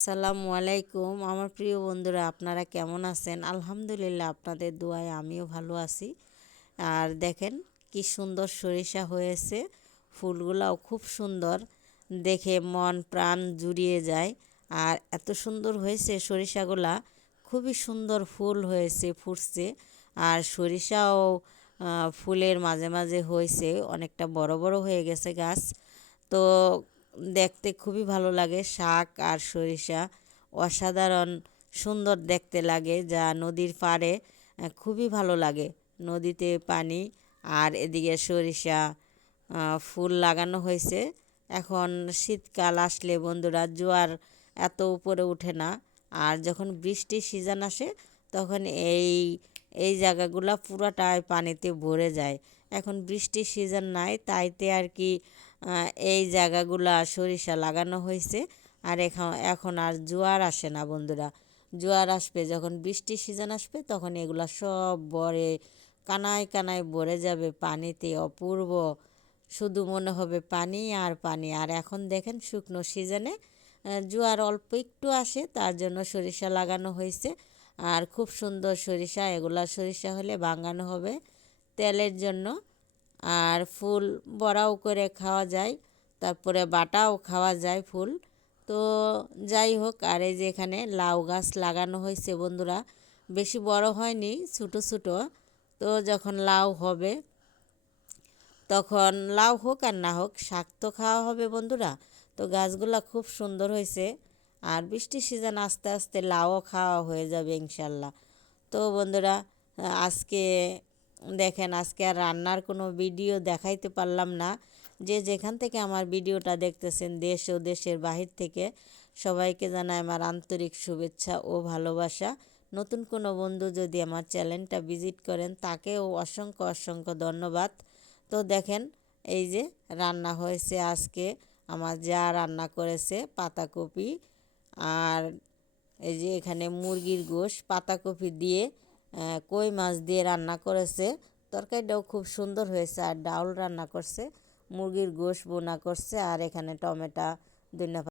আসসালামু আলাইকুম আমার প্রিয় বন্ধুরা, আপনারা কেমন আছেন? আলহামদুলিল্লাহ, আপনাদের দোয়ায় আমিও ভালো আছি। আর দেখেন কি সুন্দর সরিষা হয়েছে, ফুলগুলাও খুব সুন্দর, দেখে মন প্রাণ জুড়িয়ে যায়। আর এত সুন্দর হয়েছে সরিষাগুলা, খুবই সুন্দর ফুল হয়েছে, ফুটছে। আর সরিষাও ফুলের মাঝে মাঝে হয়েছে, অনেকটা বড় বড় হয়ে গেছে গাছ। তো দেখতে খুবই ভালো লাগে, শাক আর সরিষা অসাধারণ সুন্দর দেখতে লাগে, যা নদীর পাড়ে খুবই ভালো লাগে। নদীতে পানি আর এদিকে সরিষা ফুল লাগানো হয়েছে। এখন শীতকাল আসলে বন্ধুরা, জোয়ার এত উপরে ওঠে না। আর যখন বৃষ্টির সিজন আসে তখন এই এই জায়গাগুলো পুরাটাই পানিতে ভরে যায়। এখন বৃষ্টির সিজন নাই, তাইতে আর কি এই জায়গাগুলা সরিষা লাগানো হয়েছে। আর এখন এখন আর জোয়ার আসে না বন্ধুরা। জোয়ার আসবে যখন বৃষ্টির সিজন আসবে, তখন এগুলা সব ভরে কানায় কানায় ভরে যাবে পানিতে, অপূর্ব শুধু মনে হবে পানি আর পানি। আর এখন দেখেন শুকনো সিজনে জোয়ার অল্প একটু আসে, তার জন্য সরিষা লাগানো হয়েছে। আর খুব সুন্দর সরিষা, এগুলা সরিষা হলে ভাঙানো হবে তেলের জন্য। আর ফুল বড়াও করে খাওয়া যায়, তারপরে বাটাও খাওয়া যায় ফুল। তো যাই হোক, আর এই যে এখানে লাউ গাছ লাগানো হয়েছে বন্ধুরা, বেশি বড় হয়নি, ছোটো ছোটো। তো যখন লাউ হবে, তখন লাউ হোক আর না হোক, শাক তো খাওয়া হবে বন্ধুরা। তো গাছগুলা খুব সুন্দর হয়েছে। আর বৃষ্টির সিজন আস্তে আস্তে লাউও খাওয়া হয়ে যাবে ইনশাল্লাহ। তো বন্ধুরা, আজকে দেখেন, আজকে আর রান্নার কোনো ভিডিও দেখাইতে পারলাম না। যে যেখান থেকে আমার ভিডিওটা দেখতেছেন, দেশ ও দেশের বাহির থেকে, সবাইকে জানাই আমার আন্তরিক শুভেচ্ছা ও ভালোবাসা। নতুন কোনো বন্ধু যদি আমার চ্যানেলটা ভিজিট করেন, তাকেও অসংখ্য অসংখ্য ধন্যবাদ। তো দেখেন, এই যে রান্না হয়েছে আজকে, আমার যা রান্না করেছে পাতাকপি, আর এই যে এখানে মুরগির গোশ পাতাকপি দিয়ে কই মাছ দিয়ে রান্না করেছে। তরকারিটাও খুব সুন্দর হয়েছে। আর ডাউল রান্না করছে, মুরগির গোশ বোনা করছে, আর এখানে টমেটো, ধনিয়া